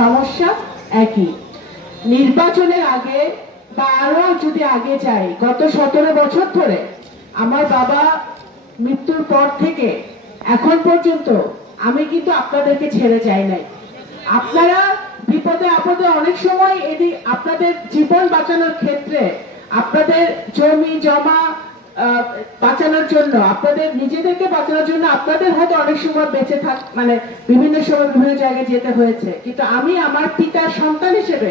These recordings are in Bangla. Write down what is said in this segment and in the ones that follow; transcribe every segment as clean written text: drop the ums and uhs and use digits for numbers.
সমস্যা একই। নির্বাচনের আগে বা আরো যদি আগে যাই, গত 17 বছর ধরে আমার বাবা মৃত্যুর পর থেকে এখন পর্যন্ত আমি কিন্তু আপনাদেরকে ছেড়ে যাই নাই। আপনারা বিপদে আপদে অনেক সময় এদিক আপনাদের জীবন বাঁচানোর ক্ষেত্রে, আপনাদের জমি জমা বাঁচানোর জন্য, আপনাদের নিজেদেরকে বাঁচানোর জন্য আপনাদের হয়তো অনেক সময় বেঁচে থাক মানে বিভিন্ন সময় বিভিন্ন জায়গায় যেতে হয়েছে, কিন্তু আমি আমার পিতার সন্তান হিসেবে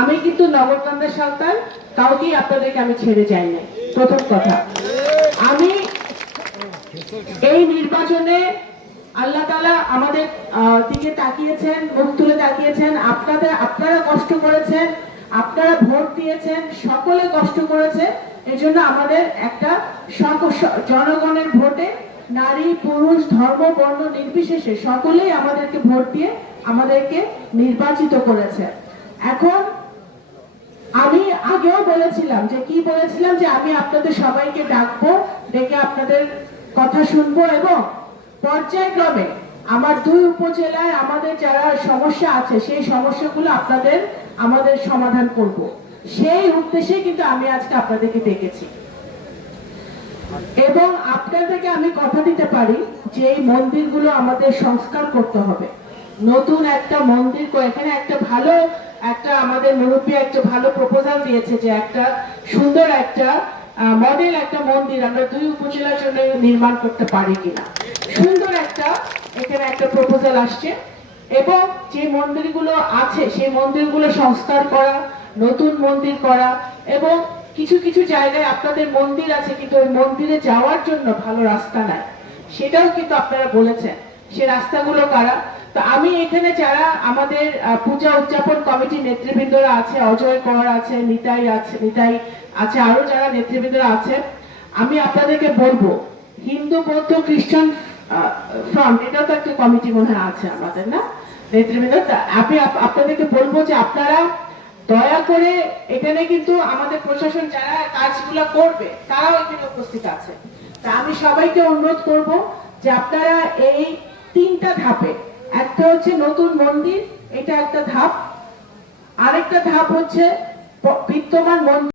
আমি কিন্তু নগরকান্দার সন্তান, কাউকেই আপনাদেরকে আমি ছেড়ে যাই নাই। প্রথম কথা, আমি এই নির্বাচনে আল্লাহ তাআলা আমাদের দিকে তাকিয়েছেন, মুখ তুলে তাকিয়েছেন। আপনারা কষ্ট করেছেন, আপনারা ভোট দিয়েছেন, সকলে কষ্ট করেছে। এজন্য আমাদের একটা জনগণের ভোটে নারী পুরুষ ধর্ম বর্ণ নির্বিশেষে সকলেই আমাদেরকে ভোট দিয়ে আমাদেরকে নির্বাচিত করেছে। এখন আমি আগেও বলেছিলাম যে আমি আপনাদের সবাইকে ডাকবো, ডেকে আপনাদের কথা শুনবো এবং পর্যায়ক্রমে আমার 2 উপজেলায় আমাদের যারা সমস্যা আছে সেই সমস্যাগুলো আমাদের সমাধান করব। সেই উদ্দেশ্যে কিন্তু আমি আজকে আপনাদেরকে ডেকেছি এবং আপনাদেরকে আমি কথা দিতে পারি যে এই মন্দিরগুলো আমাদের সংস্কার করতে হবে। নতুন একটা মন্দির এখানে একটা আমাদের মুরব্বী একটা ভালো প্রপোজাল দিয়েছে যে একটা সুন্দর একটা মডেল একটা মন্দির আমরা 2 উপজেলার জন্য নির্মাণ করতে পারি কিনা। সুন্দর এখানে একটা প্রপোজাল আসছে এবং যে মন্দিরগুলো আছে সেই মন্দিরগুলো সংস্কার করা, নতুন মন্দির করা এবং কিছু কিছু জায়গায় আপনাদের মন্দির আছে কিন্তু ওই মন্দিরে যাওয়ার জন্য ভালো রাস্তা নাই, সেটাও কিন্তু আপনারা বলেছেন। সে রাস্তাগুলো কারা? তো আমি এখানে যারা আমাদের পূজা উদযাপন কমিটির নেতৃবৃন্দরা আছে, অজয় কর আছে, নিতাই আছে, আরো যারা নেতৃবৃন্দরা আছে, আমি আপনাদেরকে বলবো হিন্দু বৌদ্ধ খ্রিস্টান ফ্রন্ট, এটাও তো একটা কমিটি মনে আছে আমাদের, না নেতৃবৃন্দ? আমি আপনাদেরকে বলবো যে আপনারা দয়া করে, এখানে কিন্তু আমাদের প্রশাসন যারা কাজগুলো করবে তারাও এখানে উপস্থিত আছে। তা আমি সবাইকে অনুরোধ করব যে আপনারা এই 3টা ধাপে, একটা হচ্ছে নতুন মন্দির, এটা একটা ধাপ, আরেকটা ধাপ হচ্ছে বিদ্যমান মন্দির